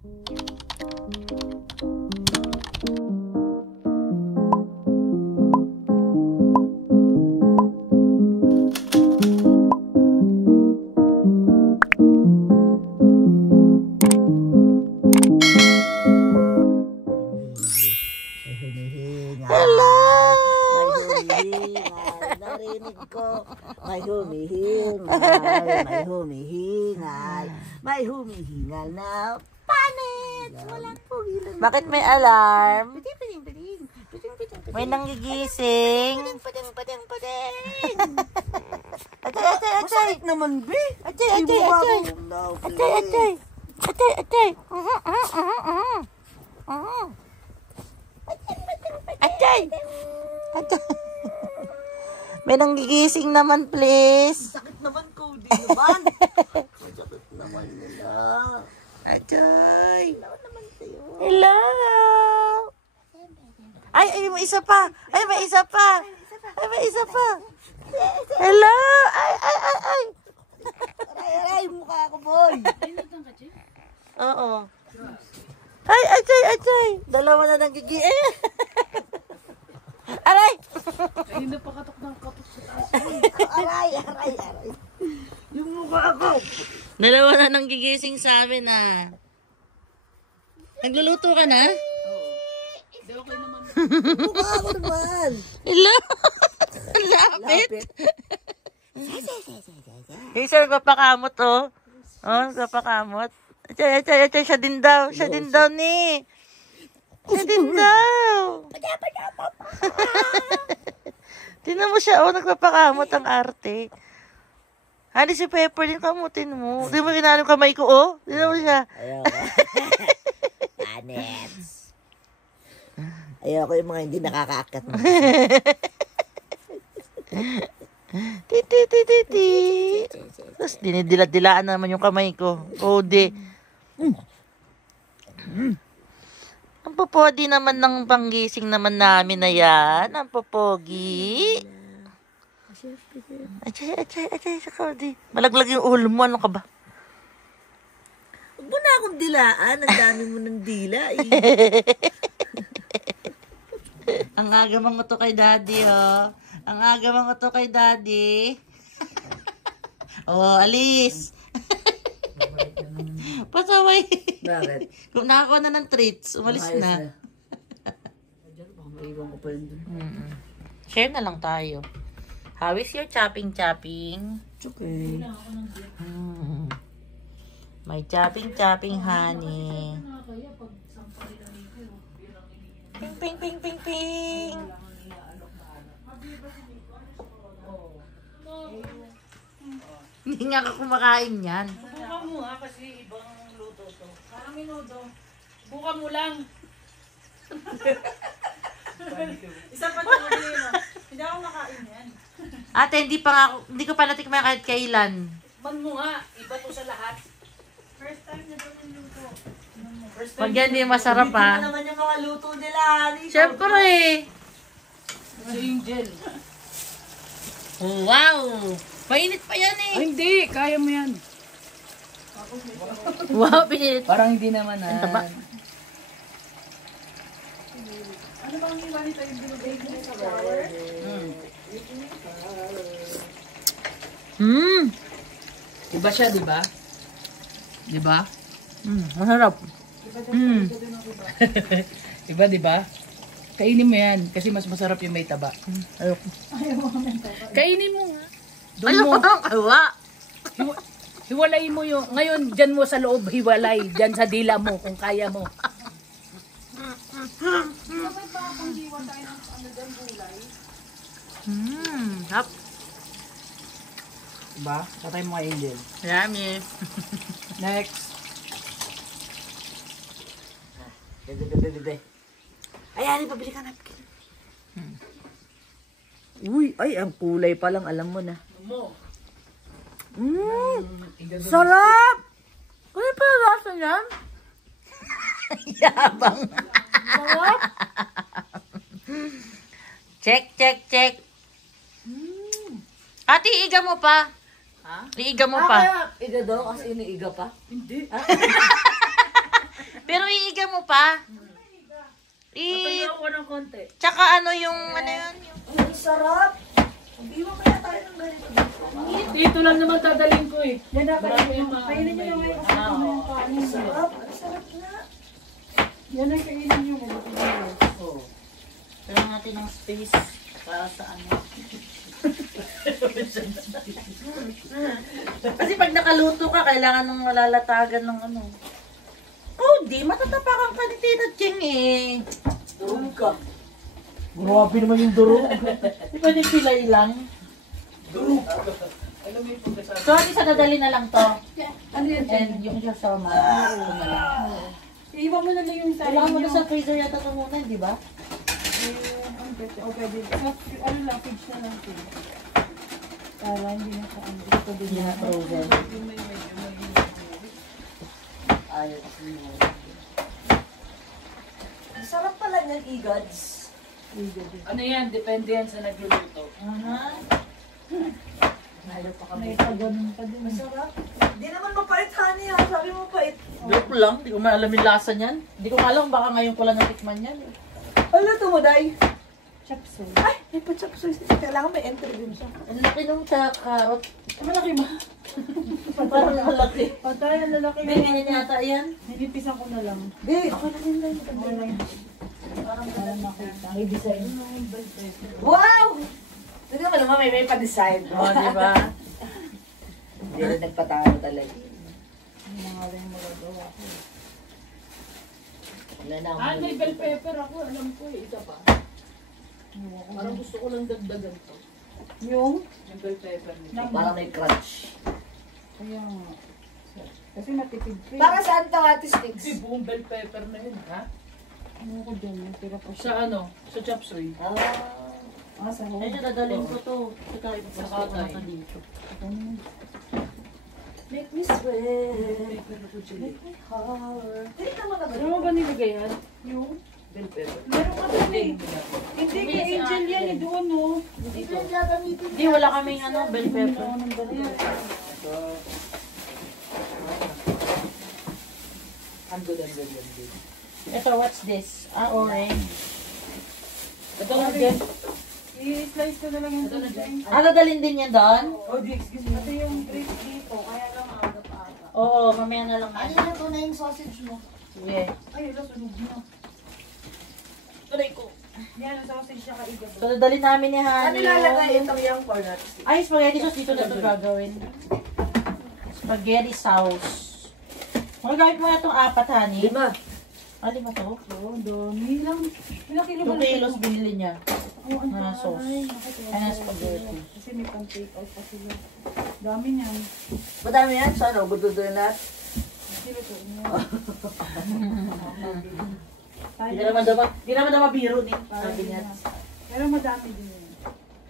Hello! Narinig ko. May humihingal. May humihingal na panit. Walang pugilan. Bakit may alarm? Piting. May nanggigising. Pading. Atay. Masakit naman, be. Atay. May nanggigising naman, please. Sakit naman ko, di naman. Masakit naman nila. Atay. Hello naman sa'yo. Hello. Ay, may isa pa. May isa pa. Hello. Ay. Aray, mukha ko, boy. Oo. Ay, atay. Dalawa na nanggigising. Aray. Ayun na pakatok ng katok sa taas. Aray. Yung mukha ko. Dalawa na nanggigising sa amin, Nagluluto ka na? Hindi, okay naman. Mukha ko naman. Hello. Lapit. Sir, nagpapakamot, nagpapakamot. Atay, siya din daw ni. Siya din daw. Tingnan mo siya, nagpapakamot ang arte. Hani si Pepper din, kamutin mo. Di mo kinalim kamay ko, Tingnan mo siya. Panets. Ayoko yung mga hindi nakakaakat mo. Titi. Tapos dinidilat-dilaan naman yung kamay ko. Ang popogi naman ng panggising naman namin na yan. Ang popogi. Atay, sa Cody. Malaglag yung ulo mo. Ano ka ba? Huwag mo na akong dilaan. Ang dami mo ng dila, Ang aga mga to kay daddy, Ang aga mga to kay daddy. Alis. Pasaway. Bakit? Kung nakakuha na ng treats, umalis na. Diyan, baka maiwan ko pa yun dun. Share na lang tayo. How is your chopping? It's okay. May chopping, honey. Ping. Hindi nga ako kumakain yan. Buka mo kasi ibang luto to. Parang minuto. Buka mo lang. Isa pa ito Hindi ako nakain yan. Ate, hindi ko pa natikman kahit kailan. Man mo nga, iba to sa lahat. First time na daw yung luto. Pag yan di masarap, Hindi mo naman yung mga luto nila, honey. Siyempre. Si Angel. Wow. Mainit pa yan Ay, hindi. Kaya mo yan. Wow, pinilit. Parang hindi naman Ang taba. Ano bang iwan nito yung binigay mo sa flour? Iba siya, di ba? Di ba? Masarap. Iba, di ba? Kainin mo yan kasi mas masarap yung may taba. Ayoko. Kainin mo nga. Doon Ayoko mo. ng kawa. Hiwalay mo yung, ngayon, dyan mo sa loob, hiwalay. Dyan sa dila mo, kung kaya mo. Hap. Diba? Patay mo kay Angel. Yummy. Next. Ay, honey, pabili ka napkin. Uy, ay, ang kulay pa lang, alam mo na. Sarap! Ano pa yung lasa niyan? Yabang. Sarap! Check. Ate, iiga mo pa. Ha? Iiga mo pa. Iga daw, kasi iniiga pa. Hindi. Pero iiga mo pa. Patayo ko ng konti. Tsaka ano yung, ano yun? Ang sarap. Hindi mo kaya tayo ng ganito dito. Dito lang naman dadalhin ko eh. Yan na, Marami yung mga kainin nyo yung may kasama na yung kanin. Sarap. Ang sarap na. Yan ang kainin nyo. Oo. Kailangan natin ng space para sa ano. Kasi pag nakaluto ka, kailangan ng malalatagan ng ano. Oh, di, matatapakan ka ni Tita Ching eh. Durog ka. Grabe naman yung duro. Di ba di pilay lang? So, at isa dadali na lang to. Ano yan? And yung sasama, ito na lang. Iiwan mo na lang yung sarili Kailangan mo nyo. na sa freezer yata ito muna, di ba? Ang pwede. O pwede. Ano lang, fridge na lang. Para hindi na siya. Ito din Hindi na na. frozen. Ang sarap pala niyan, Igads. Ano yan, depende yan sa nagluluto. Aha. May pagano'n pa din. Masarap. Hindi naman mapait, honey, ha? Sabi mo pait. Joke lang, hindi ko maalam yung lasa niyan. Hindi ko maalam, baka ngayon ko lang natikman yan. Ano to mo, Day? Chapsoy. Ay, may pa-chapsoy. Kailangan may enter din siya. Ang laki nung carrot. Malaki ba? Parang malaki. Patay, ang lalaki. Ganyan yata yan. Nilipisan ko na lang. Di. Ako na rin lang. Parang nakita. May design. Wow! Hindi naman may pa-design. O, di ba? Hindi rin nagpatawa talaga. Mga rin magagawa ko. Wala na Ah, may bell pepper ako. Alam ko eh, isa pa. Parang gusto ko lang dagdagan to. Yung? Yung bell pepper nito. Parang may crunch. Kaya nga. Kasi matipid ko. Para saan to, Ate Hindi, Sticks? buong bell pepper na yun, ha? Ano ko dyan? May tira pa siya. Sa ano? Sa chop suey. Sa home. Ayun, dadalhin ko to. Saka ipapasok ko na Sakatay. to dito. Make me sweat. Make me hard. Hindi naman naman. Ano mo ba nilagay yan? Yung? Bell pepper. Meron ka dun eh. Hindi Hindi, kay si Angel Ate. yan eh. Doon oh. Hindi ko yung gagamitin. Hindi, wala kaming ano, bell pepper. Ano ng ganyan? Ang good, ang good, ang good. Ito, what's this? Ah, orange. Ito na din. I-slice ko na lang yung Ito na dyan. Ah, dadalhin din yan doon? Oh, di, excuse me. Ito yung grapes dito. Kaya lang aga pa aga. Oo, mamaya na lang. Ano na to na yung sausage mo? Sige. Ay, wala. Sunog na. Tuloy ko. Yan, ang sausage siya kaiga. So, dadalhin namin ni Ano Honey. ilalagay itong yung corn Ate Sticks? Ay, spaghetti sauce dito na ito gagawin. Spaghetti sauce. Magagamit mo na itong 4, Honey. 5. Ah, 5 to? Oo, dami lang. Ilang kilo ba 2 kilos binili niya. Oo, ang na sauce. ay, nakatuwa. Ay, na spaghetti. Kasi may pang-take out pa sila. Dami niyan. Madami yan. So ano, bududuin natin. Sila to. Hindi naman daw mabiro din. Sabi niya. Pero madami din yun.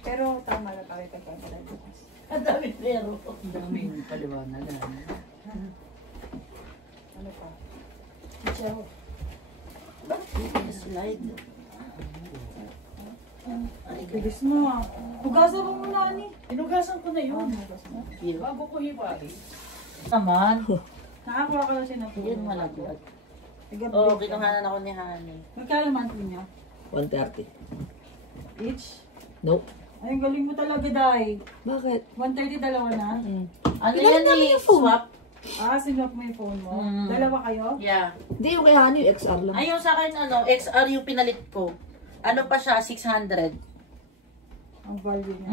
Pero tama na tayo pagpapalagay. Ang dami pero. Ang daming paliwanag. Ano pa? Slide. Ay, bilis mo ah. Hugasan mo muna ni. Hinugasan ko na yun. Bago ko hiwalay. Naman. Nakakuha ka kasi ng Yan malaglag. Tiga- Oo, kinuhanan ako ni Honey. Magkano monthly niya? 130. Each? Nope. Ay, ang galing mo talaga, Day. Bakit? 130, dalawa na? Ano yan eh? Swap? Ah, sinwap mo yung phone mo. Mm. Dalawa kayo? Yeah. Hindi yung kay Honey, yung XR lang. Ayun sa akin, ano, XR yung pinalit ko. Ano pa siya? 600. Ang value niya.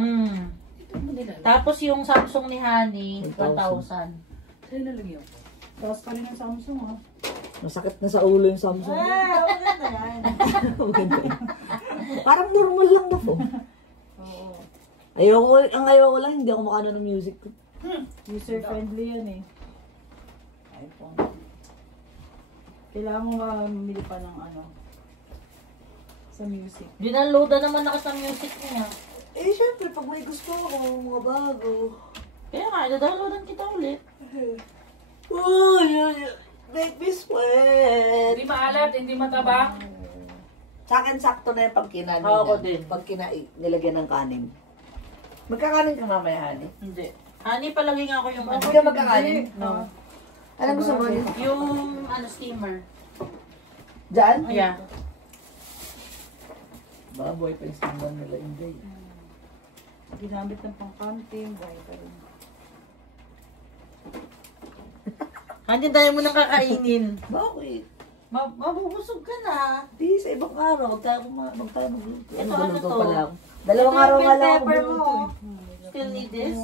Ito mo nila. Tapos yung Samsung ni Honey, 1,000. Sa'yo na lang yun. Tapos pa rin ang Samsung ah. Masakit na sa ulo yung Samsung. Maganda yan. Maganda yun. Parang normal lang na po. Oo. Ayoko lang, hindi ako makano ng music ko. User-friendly yan eh. iPhone. Kailangan mo mamili pa ng ano sa music. Dinaloadan naman ako sa music niya. Eh, syempre, pag may gusto ako, mga bago. Kaya nga, idadaloadan kita ulit. Oh, make me sweat. Hindi maalat, hindi mataba. Sa akin, sakto na yung pagkinanin. Ako din. Nilagyan ng kanin. Magkakanin ka mamaya, Honey? Hindi. Honey, palagi nga ako yung ano. Hindi ka magkakanin? No. Anong gusto mo? Yung ano, steamer. Diyan? Yeah. Baboy pa yung standard nila, Inday. Ginamit ng pang-camping, gaya pa rin. Hanggang tayo mo nang kakainin. Bakit? Mabubusog ka na. Di, sa ibang araw, huwag tayo magluto. Ito, Ano ano to? pa lang? Dalawang araw nga lang ako Pepper magluto. mo. Still need this?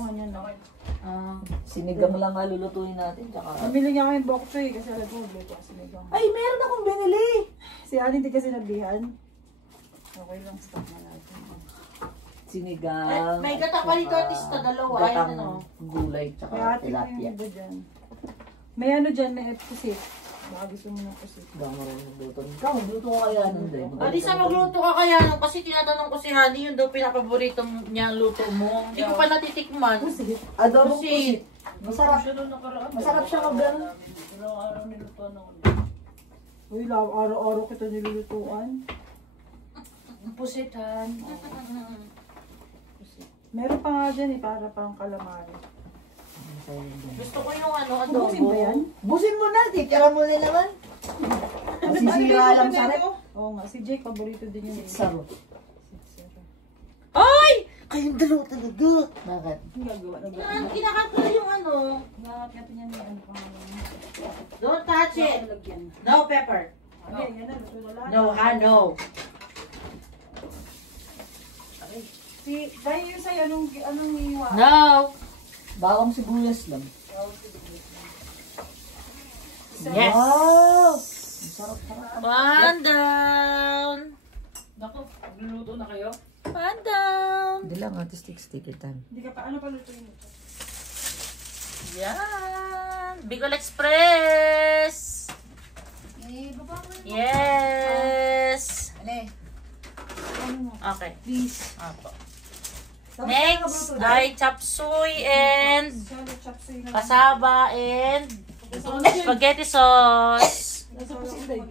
Sinigang lang nga lulutuin natin, tsaka... Namili niya kayong bok choy kasi alam ko, blito kasi sinigang. Ay, meron akong binili! Si Ani hindi kasi naglihan. Okay lang, stock na natin. Sinigang. May gata pa rito, artista, dalawa. Ay, Gatang ano. gulay, Kaya tsaka ate mo yung tilapia. iba dyan. May ano dyan, may pusit. Baka gusto mo ng pusit. Ba, marunong magluto. Ikaw, magluto ko kaya nun, Day. Adi sa magluto ka kaya nung kasi tinatanong ko si Honey, yun daw pinapaborito niya ang luto mo. Hindi ko pa natitikman. Adobong Pusit. pusit. Masarap. Masarap siya mag-ano. Uy, araw-araw kita nilulutuan. Pusitan. Meron pa nga dyan para pang calamari. Gusto ko yung ano, Ubusin ba yan? Busin mo na, titira mo na naman. Masisira lang sa rep. Oo nga, si Jake, paborito din yun. Saro. Ay! Kayong dalawa talaga. Bakit? Ang gagawa na Kinakat ko na yung ano. Nakakita niya yung ano pa. Don't touch it. Lagyan. No pepper. Okay, yan na, luto na lahat. No, no. Si, dahil yung sa'yo, anong iwa? No. Bawang sibuyas lang. Yes. Wow! Ang sarap-sarap. One down. Naku, magluluto na kayo? One down. Hindi lang, stick time. Hindi ka pa, ano pa lutuin mo? Yan. Bicol Express. Yes. Okay. Please. Apo. Next ay chop suey and Solo chop suey na. kasaba and spaghetti sauce. Nasa pusit tayo.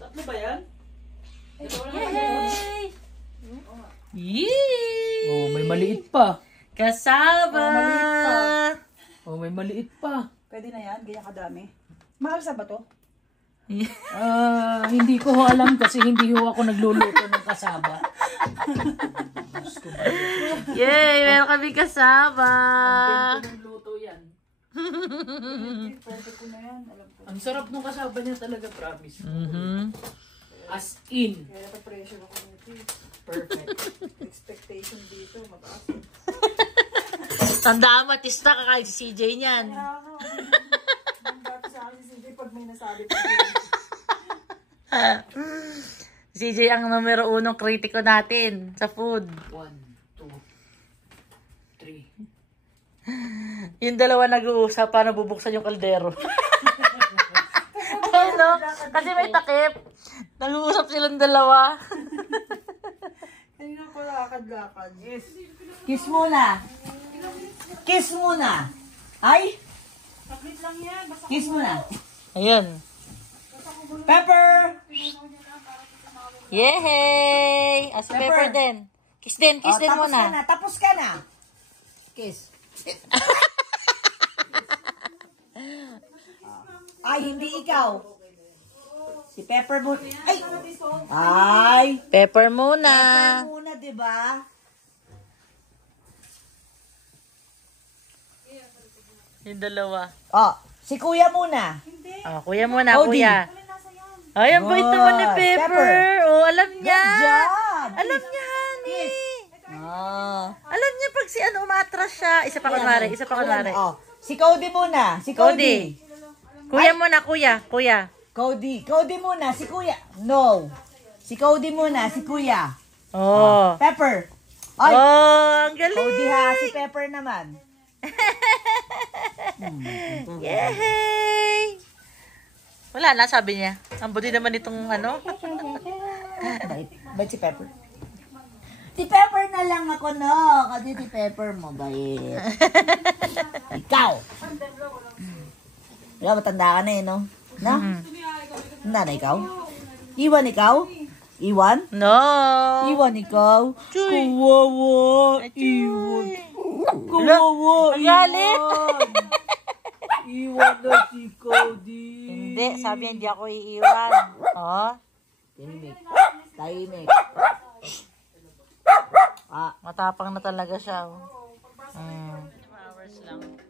Tatlo ba yan? Yay! Yee! Oh, may maliit pa. Kasaba! Oh, may maliit pa. Pwede na yan, ganyan kadami. Mahal sa ba to? Hindi ko ho alam kasi hindi ho ako nagluluto ng kasaba. Yay! Meron kami kasaba! Bento ng luto yan. Pwede ko na yan, alam ko. Ang sarap ng kasaba niya talaga, promise. Mm-hmm. As in. Kaya napapressure ako nito. Perfect. Expectation dito, mataas. Tandaan matista kakain si CJ niyan. Ang dati sa akin si CJ pag may nasabi ko. CJ ang numero 1 kritiko natin sa food. 1, 2, 3. Yung dalawa nag-uusap para bubuksan yung kaldero. Ayun no? Kasi may takip. Nag-uusap silang dalawa. Kanina ko lakad-lakad. Yes. Kiss muna. Kiss muna. Ay, Taklit lang yan. Basta kiss muna. Ayun. Pepper! Yay! As pepper din. Kiss din Tapos ka muna. na, tapos ka na. Kiss. Ay, hindi ikaw. Si Pepper muna. Ay! Ay! Pepper muna. Pepper muna, diba? Yung dalawa. Oh, si Kuya muna. Oh, kuya muna, Cody. kuya. Ay, ang bait naman ni Good. Pepper. Pepper. Oh, alam niya. Good job. Alam niya, honey. Oh. Alam niya pag si ano umatras siya. Isa pa kunwari, isa pa kunwari. Oh, si Cody muna. Si Cody. Cody. Kuya muna, kuya. Kuya. Cody. Cody muna. Si Kuya. No. Si Cody muna. Si Kuya. Oh. Pepper. Ay. Oh, ang galing. Cody ha. Si Pepper naman. Yay! Wala na, sabi niya. Ang buti naman itong ano. Bait. Bait si Pepper. Si Pepper na lang ako, no? Kasi si Pepper mo, bait. Ikaw. Wala, matanda ka na eh, no? No? Na ikaw? Iwan ikaw? Iwan? No. Iwan ikaw? Chuy. Kawawa. Ay, Chuy. Iwan. Kawawa. Ang galit. Iwan na si Cody. Hindi, sabi niya, hindi ako iiwan. Oh, Tahimik. Tahimik. matapang na talaga siya. Oh. hours lang.